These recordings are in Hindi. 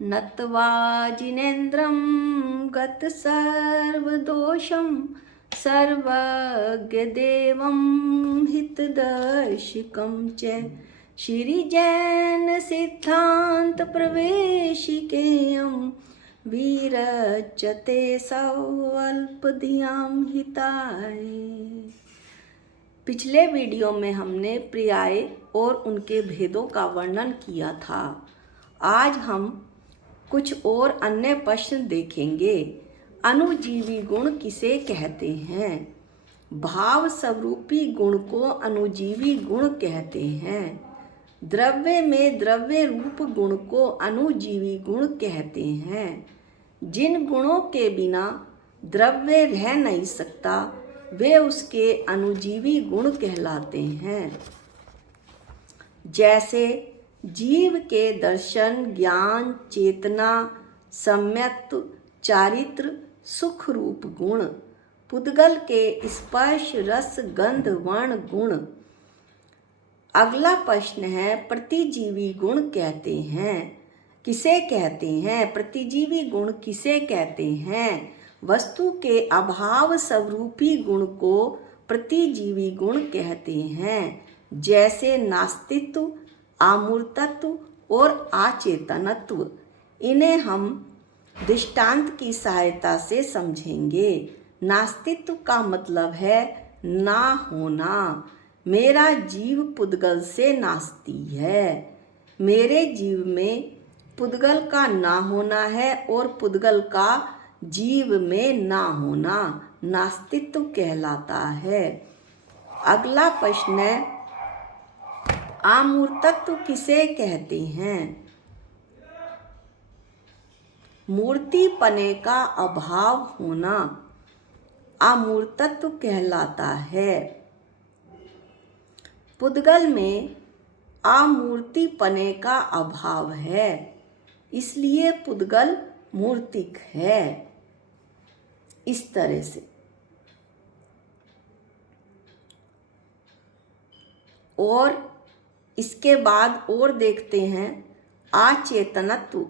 नत्वा जिनेन्द्रं गतसर्वदोषं सर्वज्ञदेवं हितदर्शिकं च श्रीजैनसिद्धान्तप्रवेशिकेयं विरचते स्वल्पधियां हिताय। पिछले वीडियो में हमने पर्याय और उनके भेदों का वर्णन किया था। आज हम कुछ और अन्य प्रश्न देखेंगे। अनुजीवी गुण किसे कहते हैं? भाव स्वरूपी गुण को अनुजीवी गुण कहते हैं। द्रव्य में द्रव्य रूप गुण को अनुजीवी गुण कहते हैं। जिन गुणों के बिना द्रव्य रह नहीं सकता वे उसके अनुजीवी गुण कहलाते हैं। जैसे जीव के दर्शन, ज्ञान, चेतना, सम्यक्त्व, चारित्र, सुख रूप गुण, पुद्गल के स्पर्श, रस, गंध, वर्ण गुण। अगला प्रश्न है, प्रतिजीवी गुण कहते हैं किसे कहते हैं? प्रतिजीवी गुण किसे कहते हैं? वस्तु के अभाव स्वरूपी गुण को प्रतिजीवी गुण कहते हैं। जैसे नास्तित्व, अमूर्तत्व और अचेतनत्व। इन्हें हम दृष्टांत की सहायता से समझेंगे। नास्तित्व का मतलब है ना होना। मेरा जीव पुद्गल से नास्ती है। मेरे जीव में पुद्गल का ना होना है और पुद्गल का जीव में ना होना नास्तित्व कहलाता है। अगला प्रश्न है, अमूर्तत्व किसे कहते हैं? मूर्तिपने का अभाव होना अमूर्तत्व कहलाता है। पुद्गल में अमूर्तिपने का अभाव है, इसलिए पुद्गल मूर्तिक है। इस तरह से और इसके बाद और देखते हैं अचेतनत्व।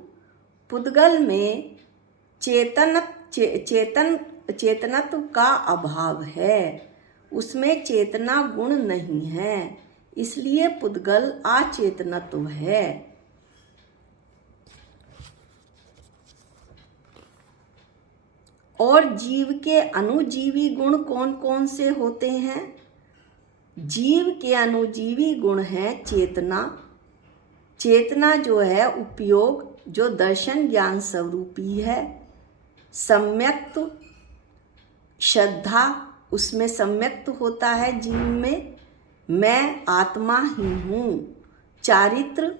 पुद्गल में चेतनत्व का अभाव है, उसमें चेतना गुण नहीं है, इसलिए पुद्गल अचेतनत्व है। और जीव के अनुजीवी गुण कौन कौन से होते हैं? जीव के अनुजीवी गुण है चेतना। चेतना जो है उपयोग, जो दर्शन ज्ञान स्वरूपी है। सम्यक्त्व, श्रद्धा, उसमें सम्यक्त्व होता है जीव में, मैं आत्मा ही हूँ। चारित्र,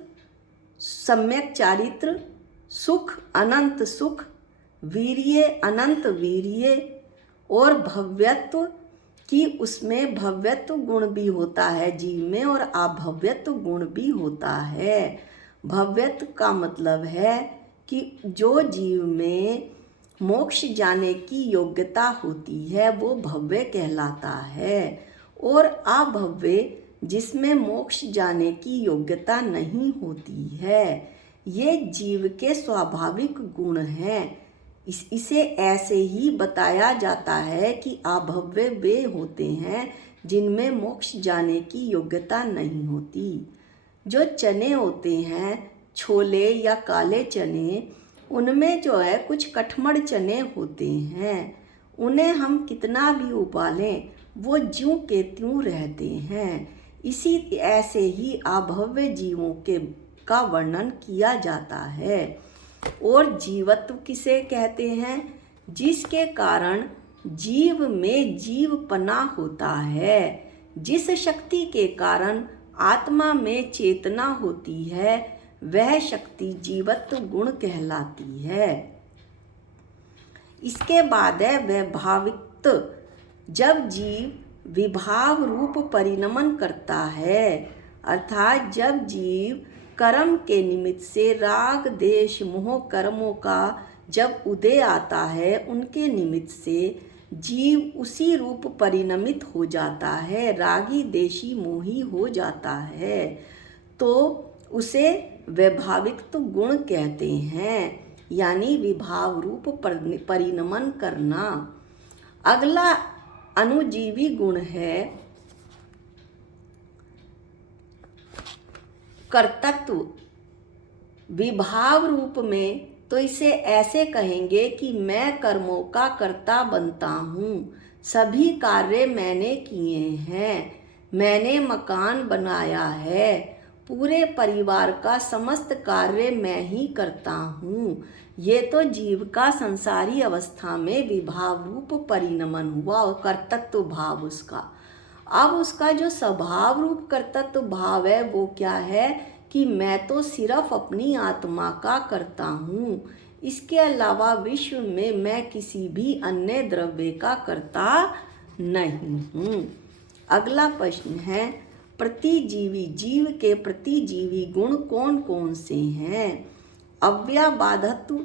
सम्यक चारित्र, सुख, अनंत सुख, वीर्य, अनंत वीर्य। और भव्यत्व कि उसमें भव्यत्व गुण भी होता है जीव में और अभव्यत्व गुण भी होता है। भव्यत्व का मतलब है कि जो जीव में मोक्ष जाने की योग्यता होती है वो भव्य कहलाता है। और अभव्य जिसमें मोक्ष जाने की योग्यता नहीं होती है। ये जीव के स्वाभाविक गुण हैं। इसे ऐसे ही बताया जाता है कि अभव्य वे होते हैं जिनमें मोक्ष जाने की योग्यता नहीं होती। जो चने होते हैं, छोले या काले चने, उनमें जो है कुछ कठमड़ चने होते हैं। उन्हें हम कितना भी उबालें वो ज्यों के त्यों रहते हैं। इसी ऐसे ही अभव्य जीवों का वर्णन किया जाता है। और जीवत्व किसे कहते हैं? जिसके कारण जीव में जीवपना होता है। जिस शक्ति के कारण आत्मा में चेतना होती है वह शक्ति जीवत्व गुण कहलाती है। इसके बाद है वैभाविकत्व। जब जीव विभाव रूप परिणमन करता है, अर्थात जब जीव कर्म के निमित्त से राग, देश, मोह कर्मों का जब उदय आता है, उनके निमित्त से जीव उसी रूप परिणमित हो जाता है, रागी, देशी, मोही हो जाता है, तो उसे वैभाविक तो गुण कहते हैं, यानी विभाव रूप परिणमन करना। अगला अनुजीवी गुण है कर्तृत्व। विभाव रूप में तो इसे ऐसे कहेंगे कि मैं कर्मों का कर्ता बनता हूँ, सभी कार्य मैंने किए हैं, मैंने मकान बनाया है, पूरे परिवार का समस्त कार्य मैं ही करता हूँ। ये तो जीव का संसारी अवस्था में विभाव रूप परिणमन हुआ और कर्तृत्व भाव उसका। अब उसका जो स्वभाव रूप कर्तृत्व भाव है वो क्या है कि मैं तो सिर्फ अपनी आत्मा का करता हूँ, इसके अलावा विश्व में मैं किसी भी अन्य द्रव्य का करता नहीं हूँ। अगला प्रश्न है प्रतिजीवी, जीव के प्रतिजीवी गुण कौन कौन से हैं? अव्याबाधत्व,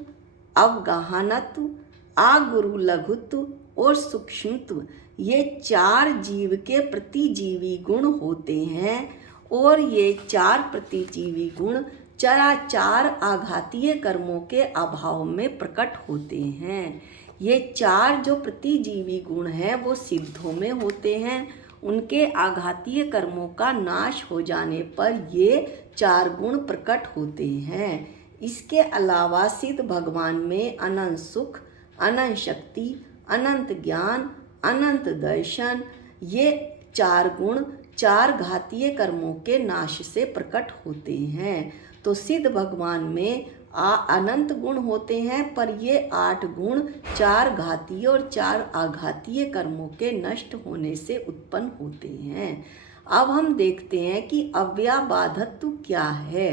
अवगाहनत्व, आगुरु लघुत्व और सूक्ष्मत्व, ये 4 जीव के प्रतिजीवी गुण होते हैं और ये 4 प्रतिजीवी गुण चराचार आघातीय कर्मों के अभाव में प्रकट होते हैं। ये 4 जो प्रतिजीवी गुण हैं वो सिद्धों में होते हैं, उनके आघातीय कर्मों का नाश हो जाने पर ये 4 गुण प्रकट होते हैं। इसके अलावा सिद्ध भगवान में अनंत सुख, अनंत शक्ति, अनंत ज्ञान, अनंत दर्शन, ये 4 गुण 4 घातीय कर्मों के नाश से प्रकट होते हैं। तो सिद्ध भगवान में अनंत गुण होते हैं, पर ये 8 गुण 4 घातीय और 4 आघातीय कर्मों के नष्ट होने से उत्पन्न होते हैं। अब हम देखते हैं कि अव्याबाधत्व क्या है।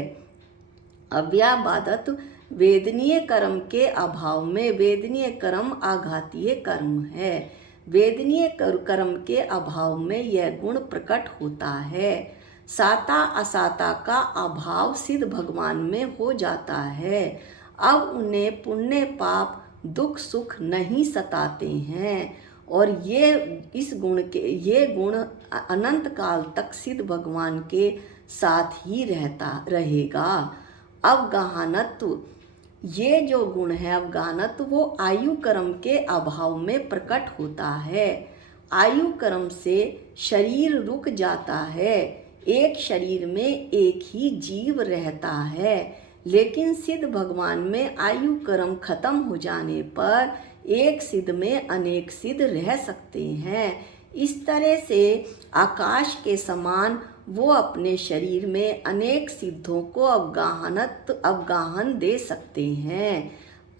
अव्याबाधत्व वेदनीय कर्म के अभाव में, वेदनीय कर्म आघातीय कर्म है, वेदनीय कर्म के अभाव में यह गुण प्रकट होता है। साता असाता का अभाव सिद्ध भगवान में हो जाता है। अब उन्हें पुण्य पाप दुख सुख नहीं सताते हैं और ये गुण अनंत काल तक सिद्ध भगवान के साथ ही रहेगा। अवगाहनत्व, ये जो गुण है अवगाहनत्व, वो आयु कर्म के अभाव में प्रकट होता है। आयु कर्म से शरीर रुक जाता है, एक शरीर में एक ही जीव रहता है, लेकिन सिद्ध भगवान में आयु कर्म खत्म हो जाने पर एक सिद्ध में अनेक सिद्ध रह सकते हैं। इस तरह से आकाश के समान वो अपने शरीर में अनेक सिद्धों को अवगाहन दे सकते हैं।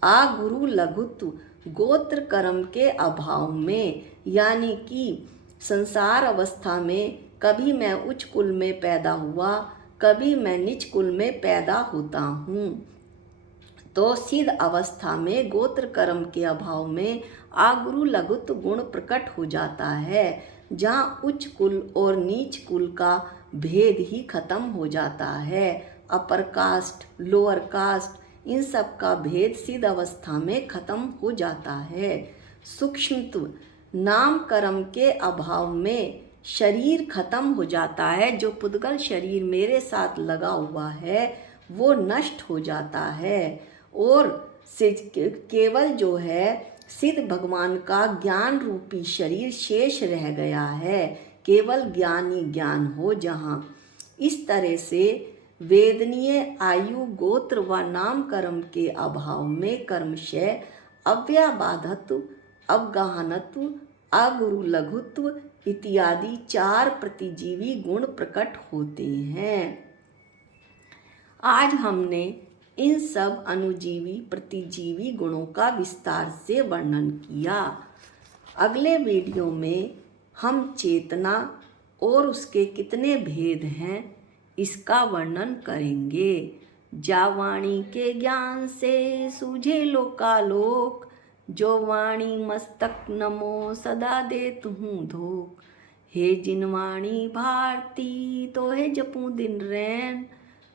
आगुरु लघुत्व, गोत्र कर्म के अभाव में, यानी कि संसार अवस्था में कभी मैं उच्च कुल में पैदा हुआ, कभी मैं नीच कुल में पैदा होता हूँ, तो सिद्ध अवस्था में गोत्र कर्म के अभाव में आगुरु लघुत्व गुण प्रकट हो जाता है, जहाँ उच्च कुल और नीच कुल का भेद ही खत्म हो जाता है। अपर कास्ट, लोअर कास्ट, इन सब का भेद सिद्ध अवस्था में खत्म हो जाता है। सूक्ष्मत्व, नाम कर्म के अभाव में शरीर खत्म हो जाता है, जो पुद्गल शरीर मेरे साथ लगा हुआ है वो नष्ट हो जाता है और केवल जो है सिद्ध भगवान का ज्ञान रूपी शरीर शेष रह गया है, केवल ज्ञान ही ज्ञान हो जहाँ। इस तरह से वेदनीय आयु गोत्र व नाम कर्म के अभाव में कर्मशय अव्याबाधत्व, अवगाहनत्व, आगुरु लघुत्व इत्यादि 4 प्रतिजीवी गुण प्रकट होते हैं। आज हमने इन सब अनुजीवी प्रतिजीवी गुणों का विस्तार से वर्णन किया। अगले वीडियो में हम चेतना और उसके कितने भेद हैं इसका वर्णन करेंगे। जा वाणी के ज्ञान से सूझे लोकालोक, जो वाणी मस्तक नमो सदा देत हूँ धोख। हे जिन वाणी भारती तो है जपूं दिन रैन,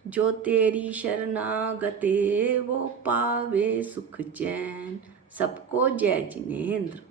जो तेरी शरणागते वो पावे सुख चैन। सबको जय जिनेंद्र।